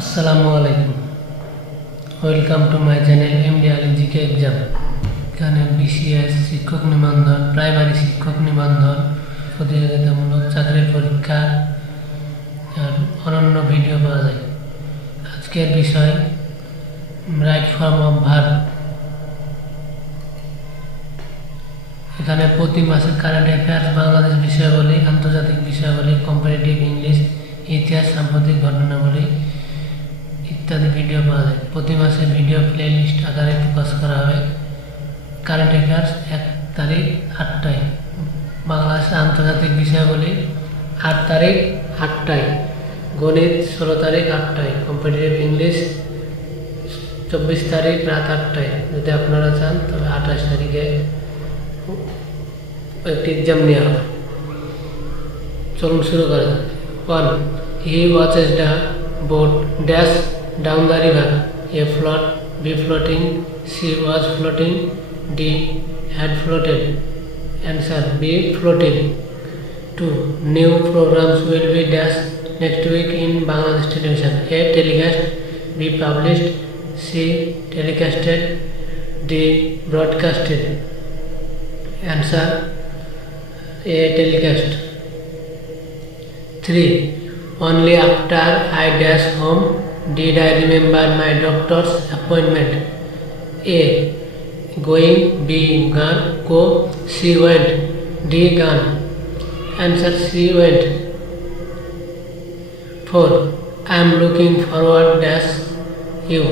আসসালামু আলাইকুম, welcome to my channel MD Ali GK exam. এখানে বিসিএস শিক্ষক নিবন্ধন, প্রাইমারি শিক্ষক নিবন্ধন, প্রতিযোগিতামূলক চাকরির পরীক্ষা আর অনন্য ভিডিও পাওয়া যায়। আজকের বিষয় রাইট ফর্ম অফ ভার্ব। এখানে প্রতি মাসের কারেন্ট অ্যাফেয়ার্স, বাংলাদেশ বিষয়াবলী, আন্তর্জাতিক বিষয়াবলী, কম্পারেটিভ ইংলিশ, ইতিহাস, সাম্প্রতিক ঘটনাবলী ইত্যাদি ভিডিও পাওয়া যায়। প্রতি মাসে ভিডিও প্লে লিস্ট আকারে প্রকাশ করা হবে। কারেন্ট অ্যাফেয়ার্স 1 তারিখ 8টায়, বাংলাদেশ আন্তর্জাতিক বিষয়াবলী 8 তারিখ 8টায়, গণিত 16 তারিখ 8টায়, কম্পারেটিভ ইংলিশ 24 তারিখ রাত 8টায়। যদি আপনারা চান তবে 28 তারিখে একটি এক্সাম নেওয়া হবে। চলুন শুরু করা যাক। 1. He watches the boat dash down the river. A float, B floating, C was floating, D had floated. Answer B floating. 2. New programs will be dashed next week in Bangladesh television. A telecast, B published, C telecasted, D broadcasted. Answer A telecast. 3. Only after I dash home did I remember my doctor's appointment. A. Going, B. Gone, go, C. Went, D. Gone. Answer C. Went. 4. I am looking forward dash you.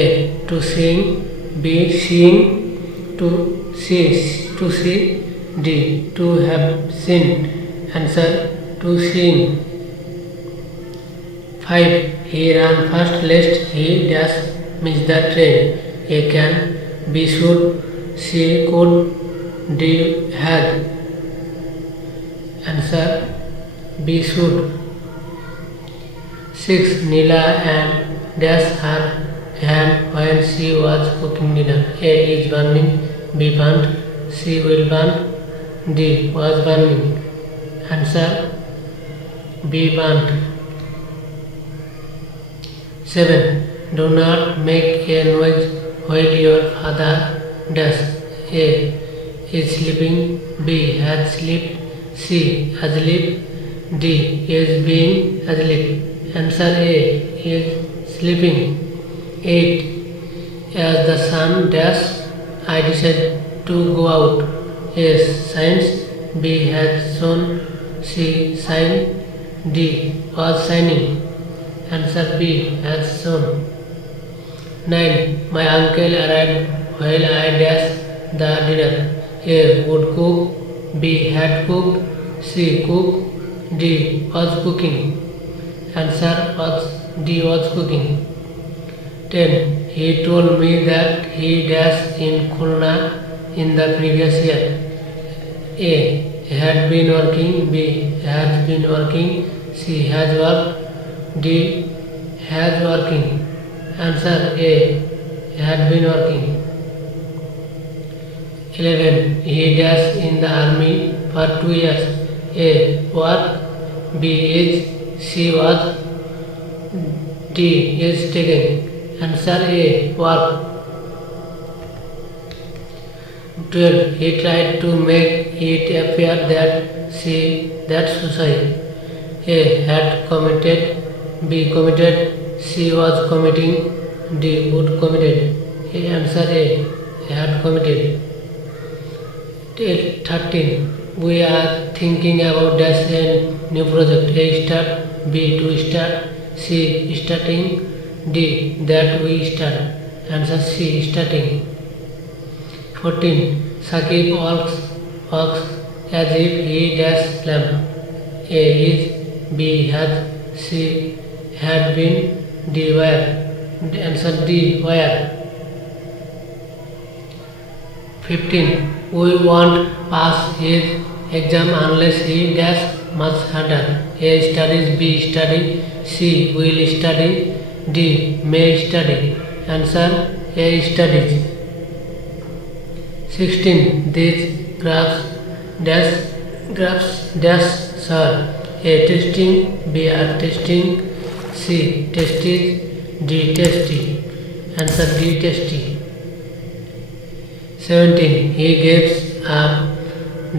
A. To sing, B. Seeing, to see, D. To have seen. Answer to seeing. 5. He ran fast lest he dash miss the train. A. Can, B. Should, C. Could, D. had. Answer B. Should. 6. Neela and dash her hand when she was cooking dinner. A. Is burning, B. burnt, C. will burn, D. was burning. Answer B. burnt. 7. Do not make a noise while your father does. A. Is sleeping, B. has slept, C. asleep, D. is being asleep. Answer A. is sleeping. 8. As the sun dash, I decided to go out. A. shines, B. has shone, C. shine, D. was shining. Answer B. has shone. 9. My uncle arrived while I dashed the dinner. A. would cook, B. had cooked, C. cook, D. was cooking. Answer D. was cooking. 10. He told me that he dashed in Khulna in the previous year. A. had been working, B. has been working, C. has worked, D. has working. Answer A. had been working. 11. He dashed in the army for 2 years. A. work, B. is, C. was, D. is taken. Answer A. work. 12. He tried to make it appear that suicide. A. had committed, B. committed, C. was committing, D. would committed. Answer A. had committed. 13. We are thinking about dash a new project. A. start, B. to start, C. starting, D. that we start. Answer C. starting. 14. Sakib walks as if he dash lamp. A. is, B. has, C. had been, D. where. Answer D. where. 15. We won't pass his exam unless he dash much harder. A. studies, B. study, C. will study, D. may study. Answer A. studies. 16. These graphs dash sir. A. testing, B. are testing, C. Testies. D. Tasty. Answer D. Tasty. 17. He gives up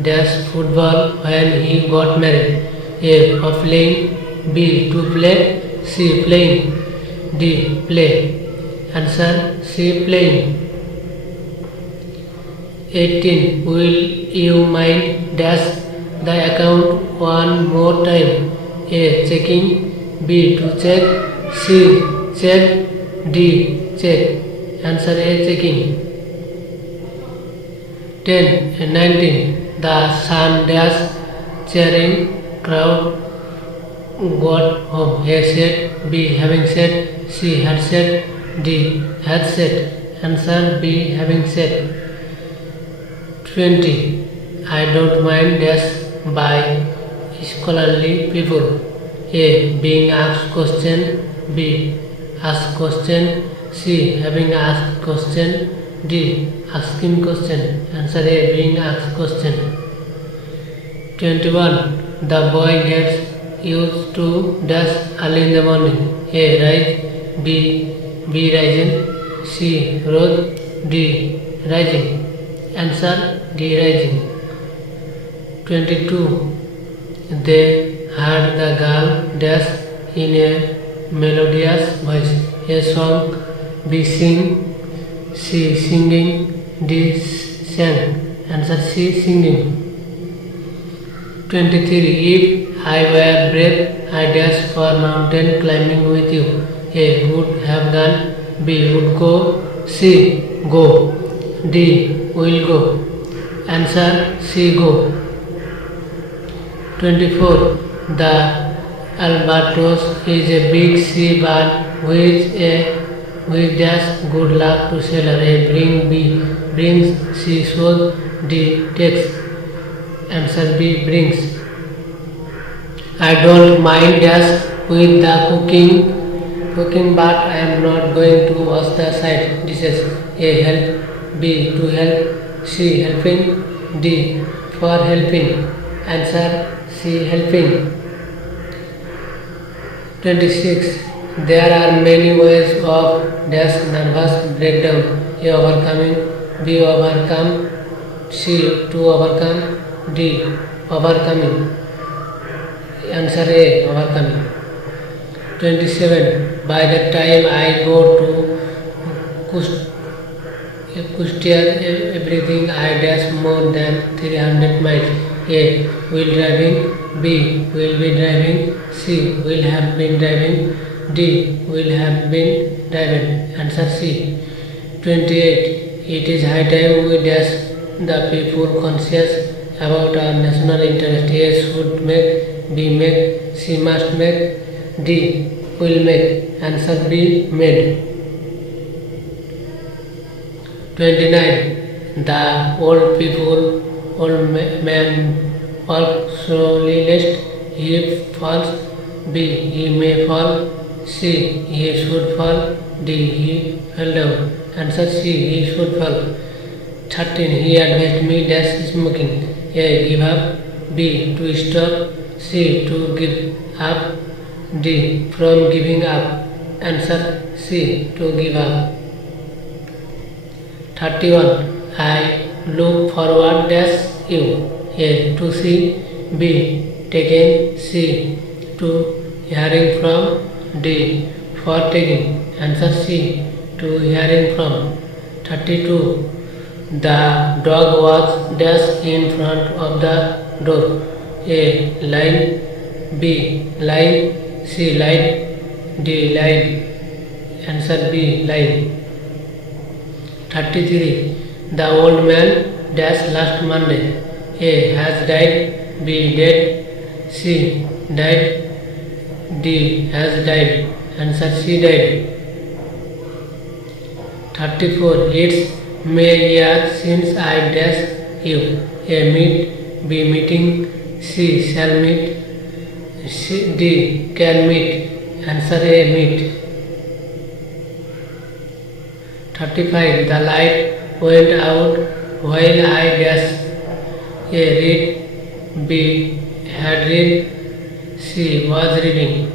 dash football when he got married. A. For playing. B. To play. C. Playing. D. Play. Answer C. Playing. 18. Will you mind dash the account one more time? A. Checking. B. To check. C. Check. D. Check. Answer A. Checking. 10. 19. The sun dash cheering crowd got home. A. Said. B. Having said. C. Had said. D. Had said. Answer B. Having said. 20. I don't mind dash by scholarly people. A. Being asked question. B. Asked question. C. Having asked question. D. Asking question. Answer A. Being asked question. 21. The boy gets used to dash early in the morning. A. Rise. B. Rising. C. Rose. D. Rising. Answer D. Rising. 22. They heard the girl dash in a melodious voice. A. Song. B. Sing. C. Singing. D. Sang. Answer C. Singing. 23. If I were brave, I dash for mountain climbing with you. A. Would have gone. B. Would go. C. Go. D. Will go. Answer C. Go. 24. The albatross is a big sea bird which dash good luck to sailor. A. B. Brings. C. shows. D. takes. Answer B. brings. I don't mind dash with the cooking, but I am not going to wash the side dishes. A. help. B. to help. C. helping. D. for helping. Answer C. helping. 26. There are many ways of dash nervous breakdown. A. overcoming. B. overcome. C. to overcome. D. overcoming. Answer A. overcoming. 27. By the time I go to Kustia, everything I dash more than 300 miles. A. will driving. B. will be driving. C. will have been driving. D. will have been driving. Answer C. 28. It is high time we dash the people conscious about our national interest. A. should make. B. make. C. must make. D. will make. Answer B. made. 29. The old man walks slowly lest he falls. B. he may fall. C. he should fall. D. he fell down. Answer C. he should fall. 13. He advised me dash smoking. A. give up. B. to stop. C. to give up. D. from giving up. Answer C. to give up. 31. I look forward dash you. A. to see. B. taken. C. to hearing from. D. for taking. Answer C. to hearing from. 32. The dog was dash in front of the door. A. line. B. line. C. line. D. line. Answer B. line. 33. The old man dash last Monday. A. has died. B. dead. C. died. D. has died. Answer C. died. 34. It's May year since I dash you. A. meet. B. meeting. C. shall meet. D. can meet. Answer A. meet. 35. The light went out while I dash. A. read. B. had read. C. was reading.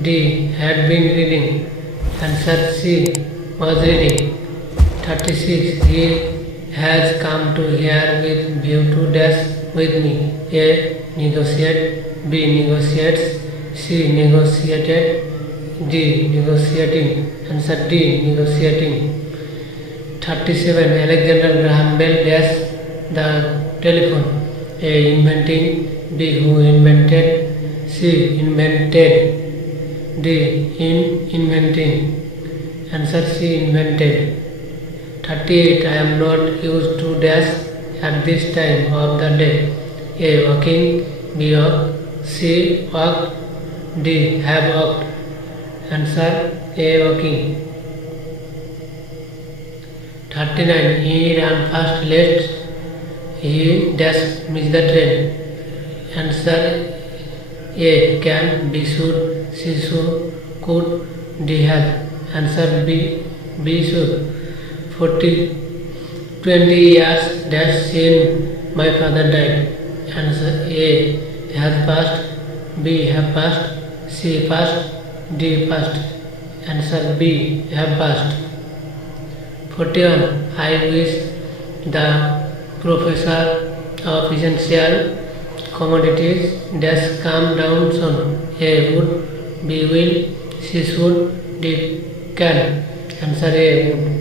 D. Had been reading. Answer C. Was reading. 36. He has come to here with view to dash with me. A. Negotiate. B. Negotiates. C. Negotiated. D. Negotiating. Answer D. Negotiating. 37. Alexander Graham Bell dash the telephone. A. Inventing. B. Who invented. C. Invented. D. Inventing. Answer C. Invented. 38. I am not used to dash at this time of the day. A. Walking. B. Walk. C. Walk. D. Have walked. Answer A. Walking. 39. He ran fast lest he dash miss the train. Answer A. Can. B. Should. C. Should. Could. D. Have. Answer B. B. Should. 40. 20 years dash since my father died. Answer A. Has passed. B. Have passed. C. Passed. D. Passed. Answer B. Have passed. 41. I wish the professor of essential commodities dash calm down soon. A. Would. B. Will. C. Should. D. Can. Answer A. Would.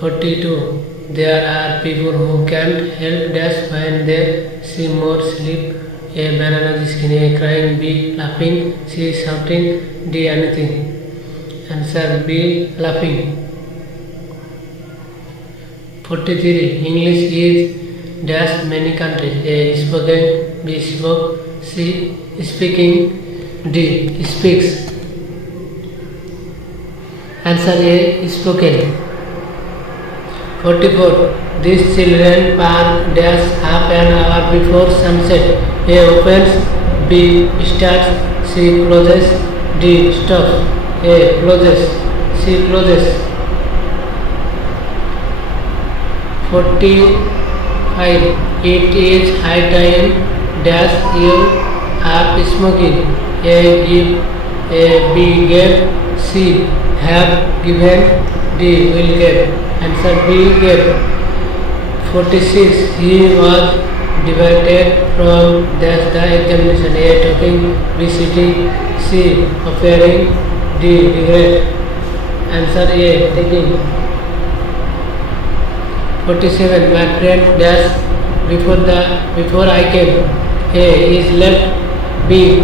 42. There are people who can't help dash when they see more sleep. A. Banana skin. A. Crying. B. Laughing. C. Shouting. D. Anything. Answer B. Laughing. 43. English is dash many countries. A. Spoken. B. Spoke. C. Speaking. D. Speaks. Answer A. Spoken. 44. These children park dash half an hour before sunset. A. Opens. B. Starts. C. Closes. D. Stops. A. Closes. C. Closes. 45. It is high time dash you are smoking. A. Give. A. B. Gave. C. Have given. D. Will give. Answer B. Gave. 46. He was divided from dash the examination. A. Talking. B. Sitting. C. Appearing. D. Regret. Answer A. Taking. 47. My friend dash before I came. A. Is left. B.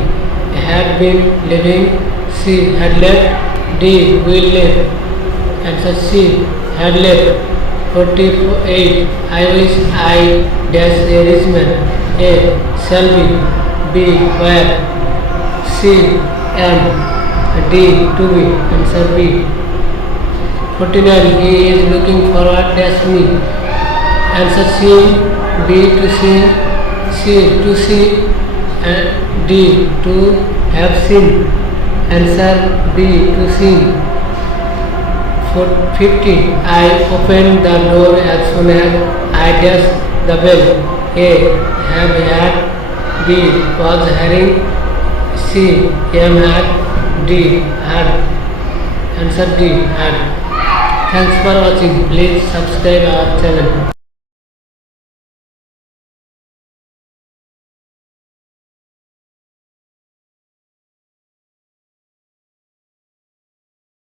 Had been living. C. Had left. D. Will live. Answer C. Had left. 48. I wish I dash a rich man. A. Shall be. B. Where. C. Am. D. To be. Answer B. 49. He is looking forward dash me. Answer C. B. To see. C. To see. And D. To have seen. Answer B. To see. 50. I opened the door as soon as I dash the bell. A. Have had. B. Was hearing. C. Am had. D. Had. Answer D. Had. Thanks for watching. Please subscribe our channel.